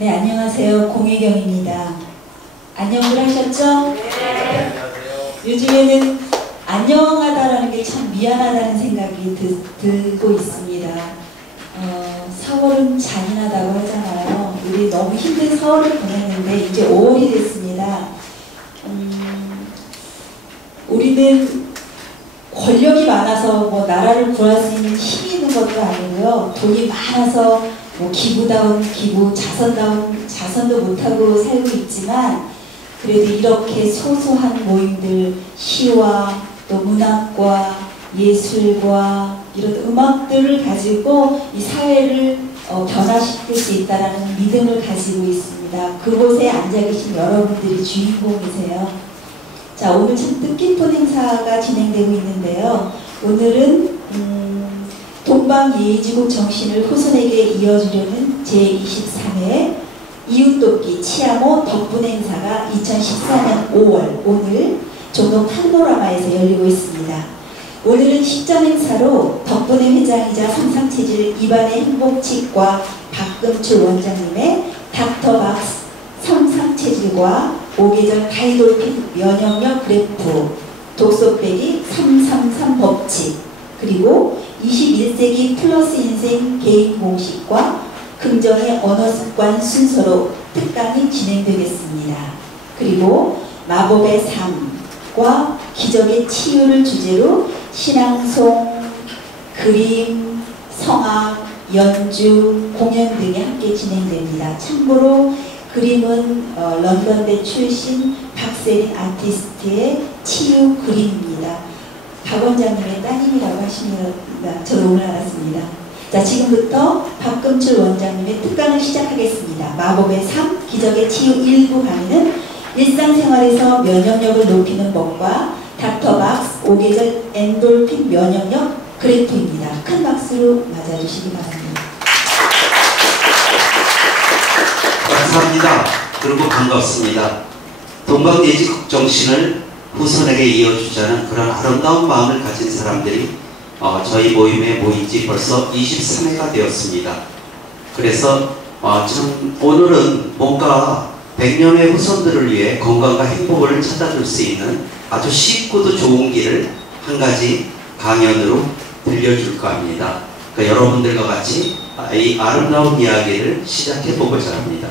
네, 안녕하세요. 공혜경입니다. 안녕을 하셨죠? 네. 요즘에는 안녕하다라는 게 참 미안하다는 생각이 들고 있습니다. 4월은 잔인하다고 하잖아요. 우리 너무 힘든 4월을 보냈는데 이제 5월이 됐습니다. 우리는 권력이 많아서 뭐 나라를 구할 수 있는 힘이 있는 것도 아니고요. 돈이 많아서 뭐 기부다운 기부, 자선도 못하고 살고 있지만 그래도 이렇게 소소한 모임들, 시와 또 문학과 예술과 이런 음악들을 가지고 이 사회를 변화시킬 수 있다는 믿음을 가지고 있습니다. 그곳에 앉아 계신 여러분들이 주인공이세요. 자, 오늘 참 뜻깊은 행사가 진행되고 있는데요. 오늘은 동방예의지국 정신을 후손에게 이어주려는 제23회 이웃돕기 치아모 덕분 행사가 2014년 5월 오늘 종로 파노라마에서 열리고 있습니다. 오늘은 식전 행사로 덕분의 회장이자 삼상체질 입안의 행복치과 박금출 원장님의 닥터박스 삼상체질과 5계절 다이돌핀 면역력 그래프 독소빼기 333 법칙 그리고 21세기 플러스 인생 개인 공식과 긍정의 언어습관 순서로 특강이 진행되겠습니다. 그리고 마법의 삶과 기적의 치유를 주제로 신앙송, 그림, 성악, 연주, 공연 등이 함께 진행됩니다. 참고로 그림은 런던대 출신 박세린 아티스트의 치유 그림입니다. 박 원장님의 따님이라고 하십니다. 저도 오늘 알았습니다. 자, 지금부터 박금출 원장님의 특강을 시작하겠습니다. 마법의 삶, 기적의 치유 1부 강의는 일상생활에서 면역력을 높이는 법과 닥터박스 5계절 엔돌핀 면역력 그래프입니다. 큰 박수로 맞아주시기 바랍니다. 감사합니다. 그리고 반갑습니다. 동방예의지국 정신을 후손에게 이어주자는 그런 아름다운 마음을 가진 사람들이 저희 모임에 모인 지 벌써 23회가 되었습니다. 그래서 참 오늘은 뭔가 100년의 후손들을 위해 건강과 행복을 찾아줄 수 있는 아주 쉽고도 좋은 길을 한 가지 강연으로 들려줄까 합니다. 그러니까 여러분들과 같이 이 아름다운 이야기를 시작해 보고자 합니다.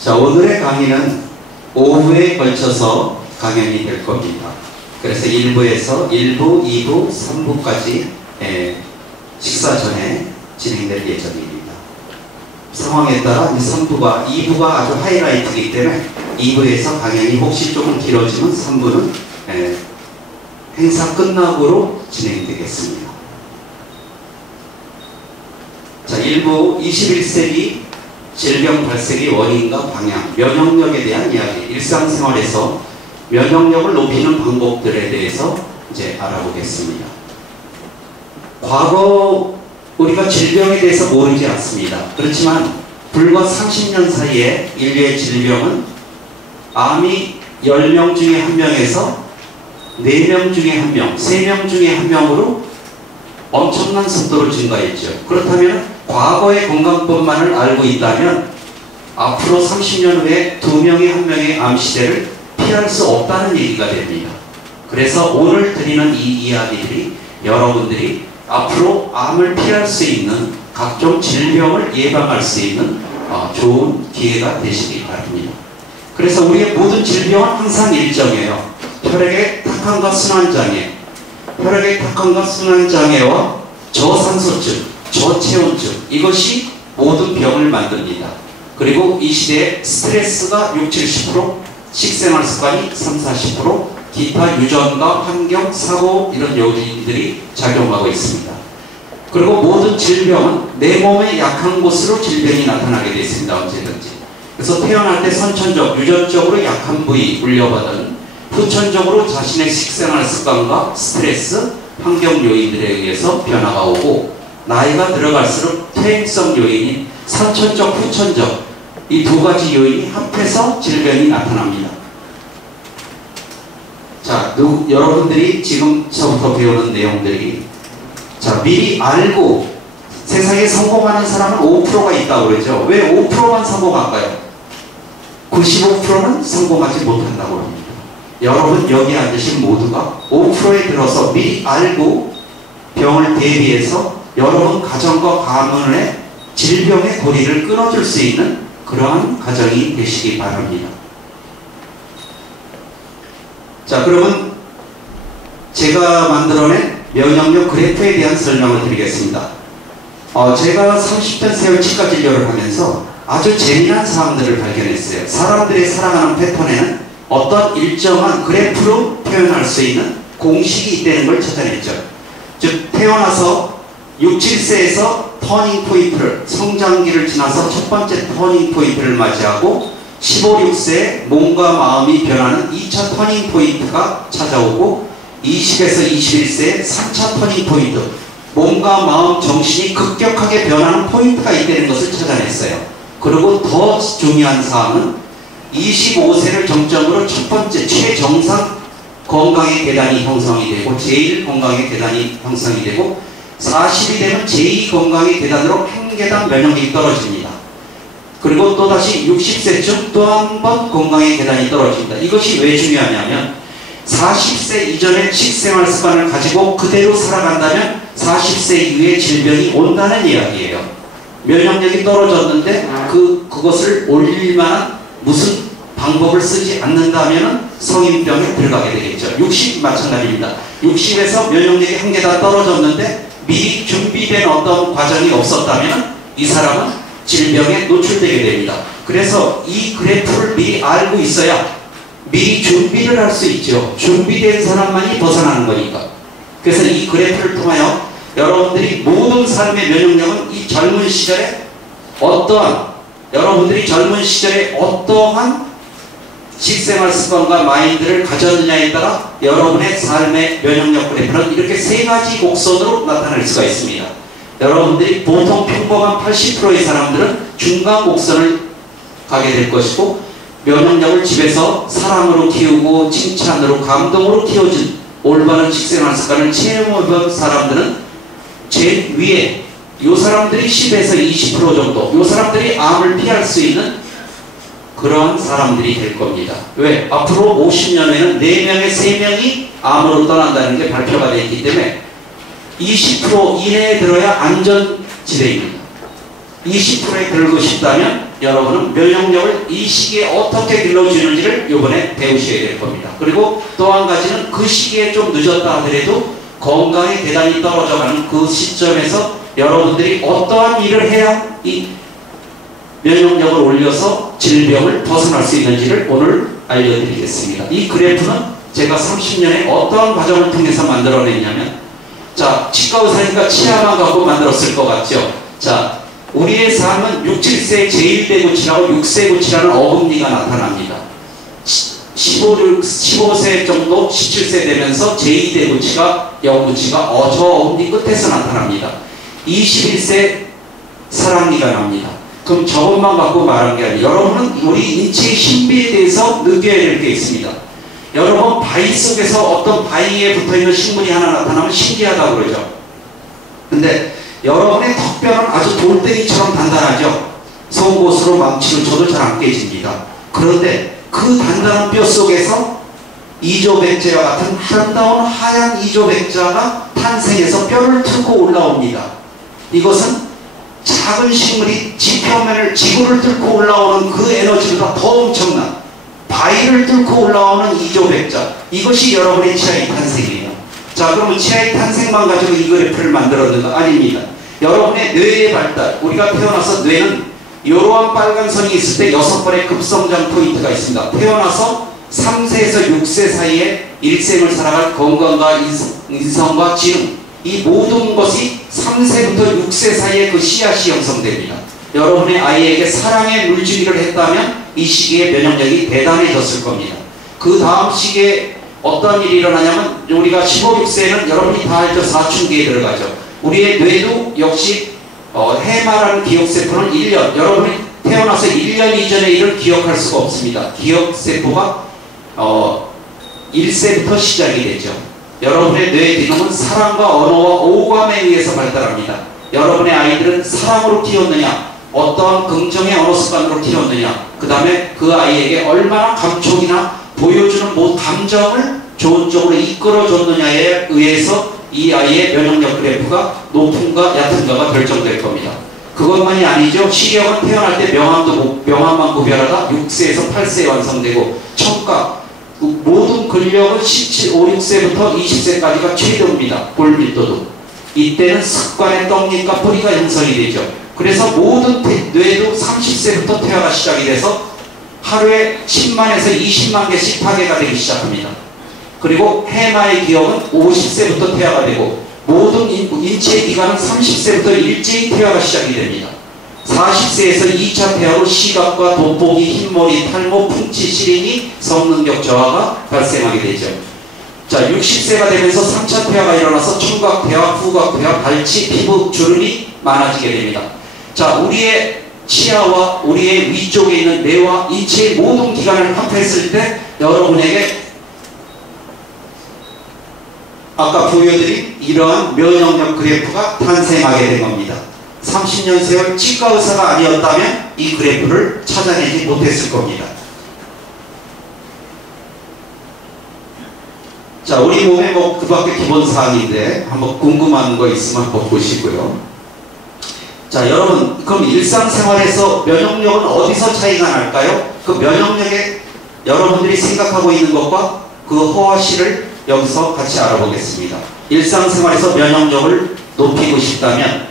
자, 오늘의 강의는 오후에 걸쳐서 강연이 될 겁니다. 그래서 1부에서 1부, 2부, 3부까지 식사 전에 진행될 예정입니다. 상황에 따라 3부가, 2부가 아주 하이라이트이기 때문에 2부에서 강연이 혹시 조금 길어지면 3부는 행사 끝나고로 진행되겠습니다. 자, 1부 21세기 질병 발생의 원인과 방향, 면역력에 대한 이야기, 일상생활에서 면역력을 높이는 방법들에 대해서 이제 알아보겠습니다. 과거 우리가 질병에 대해서 모르지 않습니다. 그렇지만 불과 30년 사이에 인류의 질병은 암이 10명 중에 1명에서 4명 중에 1명, 3명 중에 1명으로 엄청난 속도로 증가했죠. 그렇다면 과거의 건강법만을 알고 있다면 앞으로 30년 후에 2명에 1명의 암 시대를 피할 수 없다는 얘기가 됩니다. 그래서 오늘 드리는 이 이야기들이 여러분들이 앞으로 암을 피할 수 있는 각종 질병을 예방할 수 있는 좋은 기회가 되시기 바랍니다. 그래서 우리의 모든 질병은 항상 일정해요. 혈액의 탁함과 순환장애, 혈액의 탁함과 순환장애와 저산소증, 저체온증, 이것이 모든 병을 만듭니다. 그리고 이 시대에 스트레스가 60-70%, 식생활 습관이 30-40%, 기타 유전과 환경, 사고 이런 요인들이 작용하고 있습니다. 그리고 모든 질병은 내 몸의 약한 곳으로 질병이 나타나게 되어 있습니다. 언제든지. 그래서 태어날 때 선천적, 유전적으로 약한 부위 물려받은 후천적으로 자신의 식생활 습관과 스트레스, 환경 요인들에 의해서 변화가 오고 나이가 들어갈수록 퇴행성 요인인 선천적, 후천적 이 두 가지 요인이 합해서 질병이 나타납니다. 자, 여러분들이 지금서부터 배우는 내용들이, 자, 미리 알고 세상에 성공하는 사람은 5%가 있다고 그러죠. 왜 5%만 성공할까요? 95%는 성공하지 못한다고 합니다. 여러분 여기 앉으신 모두가 5%에 들어서 미리 알고 병을 대비해서 여러분 가정과 가문의 질병의 고리를 끊어줄 수 있는 그러한 가정이 되시기 바랍니다. 자, 그러면 제가 만들어낸 면역력 그래프에 대한 설명을 드리겠습니다. 제가 30년 세월 치과 진료를 하면서 아주 재미난 사항들을 발견했어요. 사람들이 살아가는 패턴에는 어떤 일정한 그래프로 표현할 수 있는 공식이 있다는 걸 찾아냈죠. 즉, 태어나서 6, 7세에서 터닝 포인트를, 성장기를 지나서 첫 번째 터닝 포인트를 맞이하고 15, 6세에 몸과 마음이 변하는 2차 터닝 포인트가 찾아오고 20에서 21세에 3차 터닝 포인트, 몸과 마음, 정신이 급격하게 변하는 포인트가 있다는 것을 찾아냈어요. 그리고 더 중요한 사항은 25세를 정점으로 첫 번째 최정상 건강의 계단이 형성이 되고 제일 건강의 계단이 형성이 되고 40이 되면 제2 건강의 계단으로 한 계단 면역력이 떨어집니다. 그리고 또다시 60세쯤 또 한 번 건강의 계단이 떨어집니다. 이것이 왜 중요하냐면 40세 이전의 식생활 습관을 가지고 그대로 살아간다면 40세 이후에 질병이 온다는 이야기예요. 면역력이 떨어졌는데 그것을 올릴 만한 무슨 방법을 쓰지 않는다면 성인병에 들어가게 되겠죠. 60 마찬가지입니다. 60에서 면역력이 한 계단 떨어졌는데 미리 준비된 어떤 과정이 없었다면 이 사람은 질병에 노출되게 됩니다. 그래서 이 그래프를 미리 알고 있어야 미리 준비를 할 수 있죠. 준비된 사람만이 벗어나는 거니까. 그래서 이 그래프를 통하여 여러분들이 모든 삶의 면역력은 이 젊은 시절에 여러분들이 젊은 시절에 어떠한 식생활 습관과 마인드를 가졌느냐에 따라 여러분의 삶의 면역력 그래프는 이렇게 세 가지 곡선으로 나타날 수가 있습니다. 여러분들이 보통 평범한 80%의 사람들은 중간 곡선을 가게 될 것이고, 면역력을 집에서 사랑으로 키우고 칭찬으로 감동으로 키워준 올바른 식생활 습관을 체험해본 사람들은 제일 위에 이 사람들이 10에서 20% 정도, 이 사람들이 암을 피할 수 있는 그런 사람들이 될 겁니다. 왜? 앞으로 50년에는 4명에 3명이 암으로 떠난다는 게 발표가 되어 있기 때문에 20% 이내에 들어야 안전지대입니다. 20%에 들고 싶다면 여러분은 면역력을 이 시기에 어떻게 길러주는지를 이번에 배우셔야 될 겁니다. 그리고 또 한 가지는 그 시기에 좀 늦었다 하더라도 건강의 계단이 떨어져가는 그 시점에서 여러분들이 어떠한 일을 해야 이 면역력을 올려서 질병을 벗어날 수 있는지를 오늘 알려드리겠습니다. 이 그래프는 제가 30년에 어떠한 과정을 통해서 만들어냈냐면, 자, 치과 의사니까 치아만 갖고 만들었을 것 같죠? 자, 우리의 삶은 6, 7세에 제1대구치라고 6세구치라는 어금니가 나타납니다. 15세 정도, 17세 되면서 제2대구치가, 영구치가 저 어금니 끝에서 나타납니다. 21세 사랑니가 납니다. 그럼 저것만 갖고 말한 게 아니에요. 여러분은 우리 인체의 신비에 대해서 느껴야 될 게 있습니다. 여러분, 바위 속에서 어떤 바위에 붙어있는 식물이 하나 나타나면 신기하다고 그러죠. 근데 여러분의 턱뼈는 아주 돌덩이처럼 단단하죠. 송곳으로 망치로 쳐도 잘 안 깨집니다. 그런데 그 단단한 뼈 속에서 이조백제와 같은 아름다운 하얀 이조백자가 탄생해서 뼈를 뚫고 올라옵니다. 이것은 작은 식물이 지구를 뚫고 올라오는 그 에너지보다 더 엄청난 바위를 뚫고 올라오는 이조백자, 이것이 여러분의 치아의 탄생이에요. 자, 그러면 치아의 탄생만 가지고 이 그래프를 만들었는가? 아닙니다. 여러분의 뇌의 발달, 우리가 태어나서 뇌는 이러한 빨간 선이 있을 때 6번의 급성장 포인트가 있습니다. 태어나서 3세에서 6세 사이에 일생을 살아갈 건강과 인성과 지능, 이 모든 것이 3세부터 6세 사이에 그 씨앗이 형성됩니다. 여러분의 아이에게 사랑의 물주기를 했다면 이 시기에 면역력이 대단해졌을 겁니다. 그 다음 시기에 어떤 일이 일어나냐면, 우리가 15, 6세는 여러분이 다 알죠. 사춘기에 들어가죠. 우리의 뇌도 역시 해마라는 기억세포는 1년, 여러분이 태어나서 1년 이전의 일을 기억할 수가 없습니다. 기억세포가 1세부터 시작이 되죠. 여러분의 뇌 기능은 사랑과 언어와 오감에 의해서 발달합니다. 여러분의 아이들은 사랑으로 키웠느냐, 어떤 긍정의 언어 습관으로 키웠느냐, 그 다음에 그 아이에게 얼마나 감촉이나 보여주는 감정을 좋은 쪽으로 이끌어줬느냐에 의해서 이 아이의 면역력 그래프가 높은가 얕은가가 결정될 겁니다. 그것만이 아니죠. 시력은 태어날 때 명암만 구별하다 6세에서 8세에 완성되고, 촉각, 모든 근력은 17, 5, 6세부터 20세까지가 최대입니다. 골밀도도. 이때는 습관의 떡잎과 뿌리가 형성이 되죠. 그래서 모든 뇌도 30세부터 퇴화가 시작이 돼서 하루에 10만에서 20만 개씩 파괴가 되기 시작합니다. 그리고 해마의 기억은 50세부터 퇴화가 되고, 모든 인체의 기관은 30세부터 일제히 퇴화가 시작이 됩니다. 40세에서 2차 퇴화로 시각과 돋보기, 흰머리, 탈모, 풍치, 시린이, 성능력 저하가 발생하게 되죠. 자, 60세가 되면서 3차 퇴화가 일어나서 청각 퇴화, 후각 퇴화, 발치, 피부, 주름이 많아지게 됩니다. 자, 우리의 치아와 우리의 위쪽에 있는 뇌와 인체의 모든 기관을 합했을 때 여러분에게 아까 보여드린 이러한 면역력 그래프가 탄생하게 된 겁니다. 30년 세월 치과 의사가 아니었다면 이 그래프를 찾아내지 못했을 겁니다. 자, 우리 몸에 뭐 그 밖에 기본사항인데 한번 궁금한 거 있으면 한번 보시고요. 자, 여러분, 그럼 일상생활에서 면역력은 어디서 차이가 날까요? 그 면역력에 여러분들이 생각하고 있는 것과 그 허와시를 여기서 같이 알아보겠습니다. 일상생활에서 면역력을 높이고 싶다면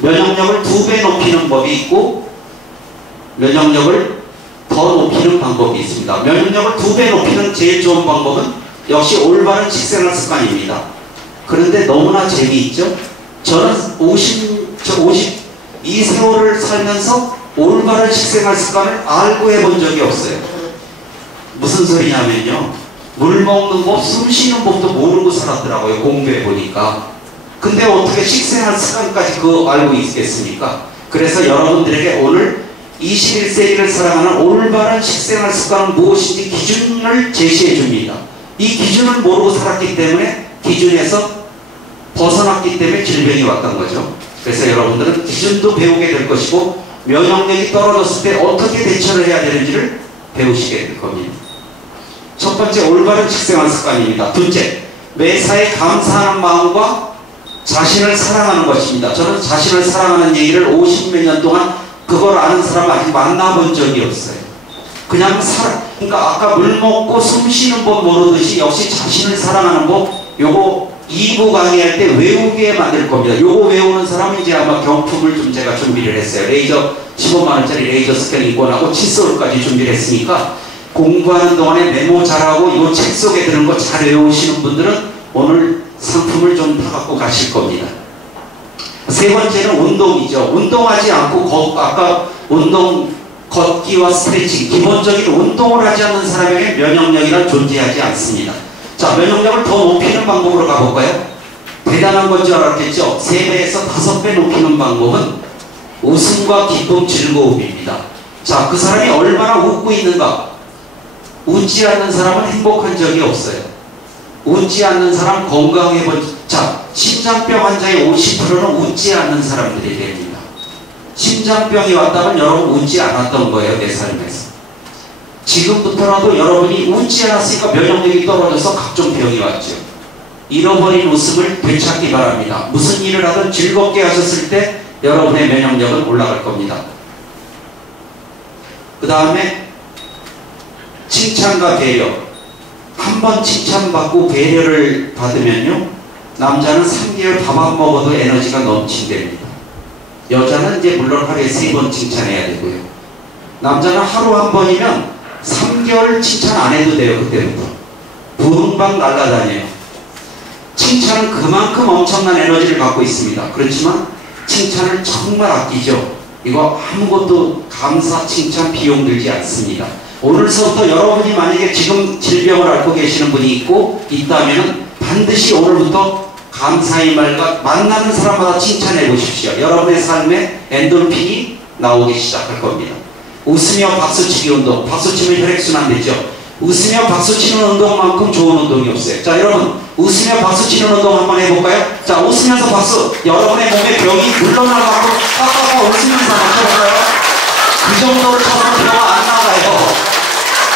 면역력을 2배 높이는 법이 있고 면역력을 더 높이는 방법이 있습니다. 면역력을 2배 높이는 제일 좋은 방법은 역시 올바른 식생활 습관입니다. 그런데 너무나 재미있죠? 저는 52 세월을 살면서 올바른 식생활 습관을 알고 해본 적이 없어요. 무슨 소리냐면요, 물 먹는 법, 숨 쉬는 법도 모르고 살았더라고요. 공부해 보니까. 근데 어떻게 식생활 습관까지 그거 알고 있겠습니까? 그래서 여러분들에게 오늘 21세기를 살아가는 올바른 식생활 습관은 무엇인지 기준을 제시해 줍니다. 이 기준을 모르고 살았기 때문에 기준에서 벗어났기 때문에 질병이 왔던 거죠. 그래서 여러분들은 기준도 배우게 될 것이고 면역력이 떨어졌을 때 어떻게 대처를 해야 되는지를 배우시게 될 겁니다. 첫 번째, 올바른 식생활 습관입니다. 둘째, 매사에 감사하는 마음과 자신을 사랑하는 것입니다. 저는 자신을 사랑하는 얘기를 50몇 년 동안 그걸 아는 사람 아직 만나본 적이 없어요. 그냥 그러니까 아까 물 먹고 숨 쉬는 법 모르듯이 역시 자신을 사랑하는 법, 요거 2부 강의할 때 외우게 만들 겁니다. 요거 외우는 사람은 이제 아마 경품을 좀 제가 준비를 했어요. 레이저 15만원짜리 레이저 스캐닝 이권하고 칫솔까지 준비를 했으니까 공부하는 동안에 메모 잘하고 이거 책 속에 드는 거 잘 외우시는 분들은 오늘 상품을 좀 다 갖고 가실 겁니다. 세 번째는 운동이죠. 운동하지 않고 아까 걷기와 스트레칭, 기본적인 운동을 하지 않는 사람에게 면역력이란 존재하지 않습니다. 자, 면역력을 더 높이는 방법으로 가볼까요? 대단한 건 줄 알았겠죠? 3배에서 5배 높이는 방법은 웃음과 기쁨, 즐거움입니다. 자, 그 사람이 얼마나 웃고 있는가? 웃지 않는 사람은 행복한 적이 없어요. 웃지 않는 사람 자, 심장병 환자의 50%는 웃지 않는 사람들이 됩니다. 심장병이 왔다면 여러분 웃지 않았던 거예요, 내 삶에서. 지금부터라도 여러분이 웃지 않았으니까 면역력이 떨어져서 각종 병이 왔죠. 잃어버린 웃음을 되찾기 바랍니다. 무슨 일을 하든 즐겁게 하셨을 때 여러분의 면역력은 올라갈 겁니다. 그 다음에 칭찬과 배려. 한번 칭찬받고 배려를 받으면요, 남자는 3개월 밥 안 먹어도 에너지가 넘친답니다. 여자는 이제 물론 하루에 3번 칭찬해야 되고요. 남자는 하루 한 번이면 3개월 칭찬 안 해도 돼요. 그때부터 부흥방 날아다녀요. 칭찬은 그만큼 엄청난 에너지를 갖고 있습니다. 그렇지만 칭찬을 정말 아끼죠. 이거 아무것도 감사, 칭찬 비용 들지 않습니다. 오늘서부터 여러분이 만약에 지금 질병을 앓고 계시는 분이 있다면 반드시 오늘부터 감사의 말과 만나는 사람마다 칭찬해 보십시오. 여러분의 삶에 엔돌핀이 나오기 시작할 겁니다. 웃으며 박수치기 운동. 박수치면 혈액순환 되죠. 웃으며 박수 치는 운동만큼 좋은 운동이 없어요. 자, 여러분, 웃으며 박수 치는 운동 한번 해볼까요? 자, 웃으면서 박수. 여러분의 몸에 병이 물러날 만큼 빡빡빡 웃으면서 한번 쳐볼까요? 그 정도로 쳐서 병가 안 나가요.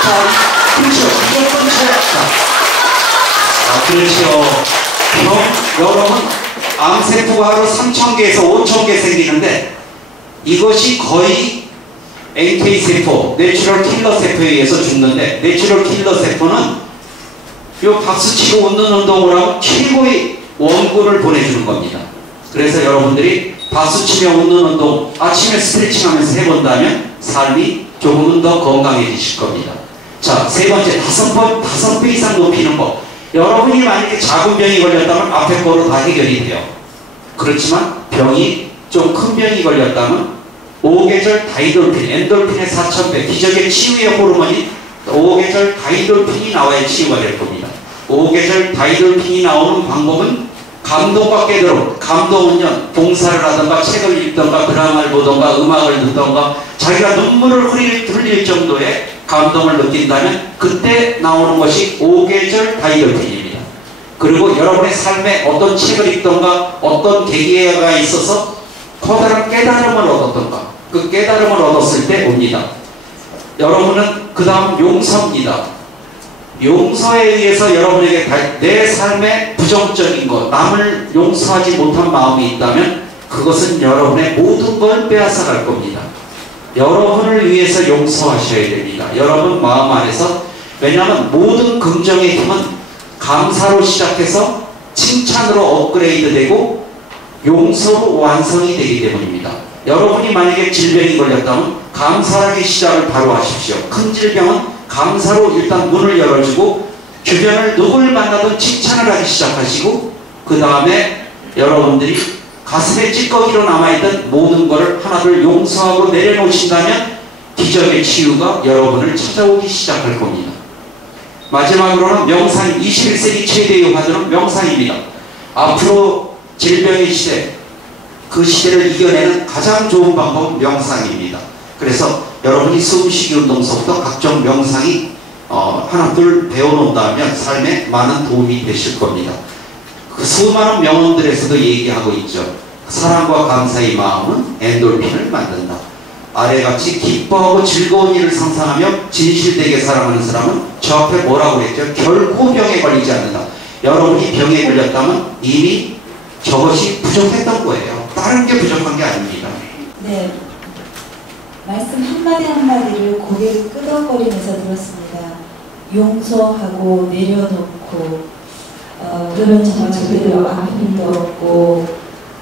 자, 그렇죠. 무조건 쳐야. 자, 그렇죠. 병, 여러분, 암세포가 하루 3,000개에서 5,000개 생기는데 이것이 거의 NK세포, 내추럴 킬러 세포에 의해서 죽는데, 내추럴 킬러 세포는 이 박수치고 웃는 운동을 하고 최고의 원군을 보내주는 겁니다. 그래서 여러분들이 박수치며 웃는 운동 아침에 스트레칭 하면서 해본다면 삶이 조금은 더 건강해지실 겁니다. 자, 세 번째, 다섯 배 이상 높이는 법. 여러분이 만약에 작은 병이 걸렸다면 앞에 거로 다 해결이 돼요. 그렇지만 병이 좀 큰 병이 걸렸다면 5계절 다이돌핀, 엔돌핀의 4,000배, 기적의 치유의 호르몬인 5계절 다이돌핀이 나와야 치유가 될 겁니다. 5계절 다이돌핀이 나오는 방법은 감동과 깨달음. 감동은요, 봉사를 하던가 책을 읽던가 드라마를 보던가 음악을 듣던가 자기가 눈물을 흘릴 정도의 감동을 느낀다면 그때 나오는 것이 5계절 다이돌핀입니다. 그리고 여러분의 삶에 어떤 책을 읽던가 어떤 계기가 있어서 커다란 깨달음을 얻었던가 그 깨달음을 얻었을 때 옵니다. 여러분은 그 다음 용서입니다. 용서에 의해서 여러분에게 내 삶의 부정적인 것, 남을 용서하지 못한 마음이 있다면 그것은 여러분의 모든 걸 빼앗아갈 겁니다. 여러분을 위해서 용서하셔야 됩니다. 여러분 마음 안에서. 왜냐하면 모든 긍정의 힘은 감사로 시작해서 칭찬으로 업그레이드 되고 용서로 완성이 되기 때문입니다. 여러분이 만약에 질병이 걸렸다면 감사하게 시작을 바로 하십시오. 큰 질병은 감사로 일단 문을 열어주고 주변을 누굴 만나든 칭찬을 하기 시작하시고 그 다음에 여러분들이 가슴에 찌꺼기로 남아있던 모든 것을 하나둘 용서하고 내려놓으신다면 기적의 치유가 여러분을 찾아오기 시작할 겁니다. 마지막으로는 명상, 21세기 최대의 화두는 명상입니다. 앞으로 질병의 시대, 그 시대를 이겨내는 가장 좋은 방법은 명상입니다. 그래서 여러분이 숨쉬기 운동서부터 각종 명상이 하나 둘 배워놓는다면 삶에 많은 도움이 되실 겁니다. 그 수많은 명언들에서도 얘기하고 있죠. 사랑과 감사의 마음은 엔돌핀을 만든다. 아래같이 기뻐하고 즐거운 일을 상상하며 진실되게 사랑하는 사람은 저 앞에 뭐라고 그랬죠? 결코 병에 걸리지 않는다. 여러분이 병에 걸렸다면 이미 저것이 부족했던 거예요. 다른 게 부족한 게 아닙니다. 네, 말씀 한마디 한마디를 고개를 끄덕거리면서 들었습니다. 용서하고 내려놓고 그러면 정말 제대로 아픔도 없고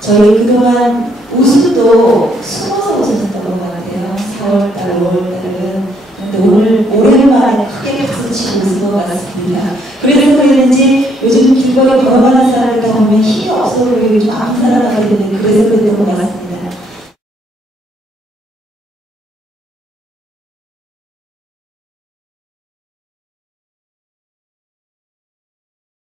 저희 그동안 웃음도 숨어서 웃었던 것 같아요. 4월달, 5월달은. 근데 오늘 오랜만에 크게 박수치고 웃은 것 같습니다. 그래서 그런지 요즘 길거리 걸어가는 사람들 보면 힘이 없어 보이고 좀 아픈 사람 같은데 그래서 그랬던 것 같습니다.